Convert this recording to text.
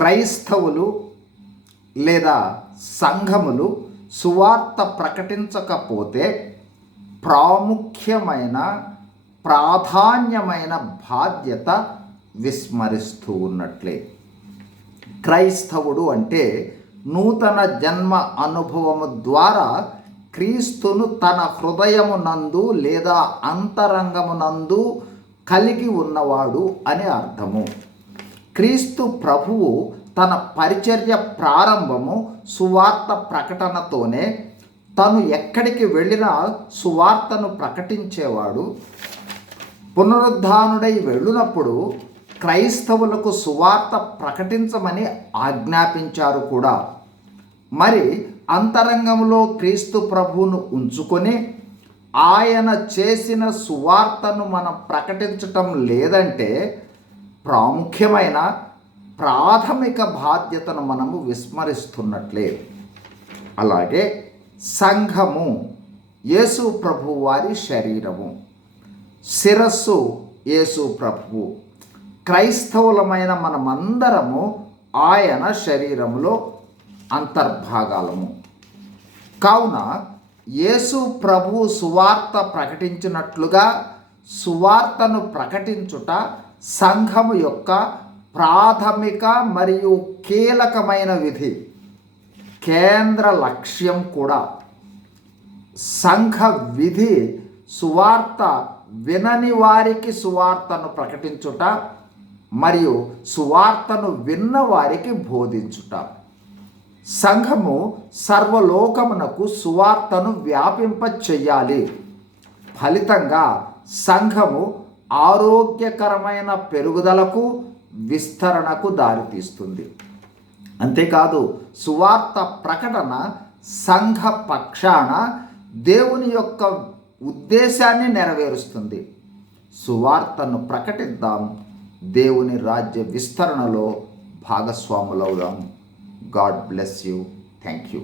క్రైస్తవులు లేదా సంఘములు సువార్త ప్రకటించకపోతే ప్రాముఖ్యమైన ప్రాధాన్యమైన బాధ్యత విస్మరిస్తూ ఉన్నట్లే. క్రైస్తవుడు అంటే నూతన జన్మ అనుభవము ద్వారా క్రీస్తును తన హృదయమునందు లేదా అంతరంగమునందు కలిగి ఉన్నవాడు అని అర్థము. క్రీస్తు ప్రభువు తన పరిచర్య ప్రారంభము సువార్త ప్రకటనతోనే తను ఎక్కడికి వెళ్ళినా సువార్తను ప్రకటించేవాడు. పునరుద్ధానుడై వెళ్ళినప్పుడు క్రైస్తవులకు సువార్త ప్రకటించమని ఆజ్ఞాపించారు కూడా. మరి అంతరంగంలో క్రీస్తు ప్రభువును ఉంచుకొని ఆయన చేసిన సువార్తను మనం ప్రకటించటం లేదంటే ప్రాముఖ్యమైన ప్రాథమిక బాధ్యతను మనము విస్మరిస్తున్నట్లే. అలాగే సంఘము యేసు ప్రభు వారి శరీరము శిరస్సు యేసు ప్రభువు క్రైస్తవులమైన మనమందరము ఆయన శరీరంలో అంతర్భాగాలము. కావున యేసు ప్రభు సువార్త ప్రకటించినట్లుగా సువార్తను ప్రకటించుట సంఘము యొక్క ప్రాథమిక మరియు కీలకమైన విధి. కేంద్ర లక్ష్యం కూడా. సంఘ విధి సువార్త వినని వారికి సువార్తను ప్రకటించుట మరియు సువార్తను విన్న వారికి బోధించుట. సంఘము సర్వలోకమునకు సువార్తను వ్యాపింప చెయ్యాలి ఫలితంగా సంఘము ఆరోగ్యకరమైన పెరుగుదలకు విస్తరణకు దారితీస్తుంది. అంతేకాదు సువార్త ప్రకటన సంఘ పక్షాన దేవుని యొక్క ఉద్దేశాన్ని నెరవేరుస్తుంది. సువార్తను ప్రకటిద్దాం. దేవుని రాజ్య విస్తరణలో భాగస్వాములవుదాం. God bless you. Thank you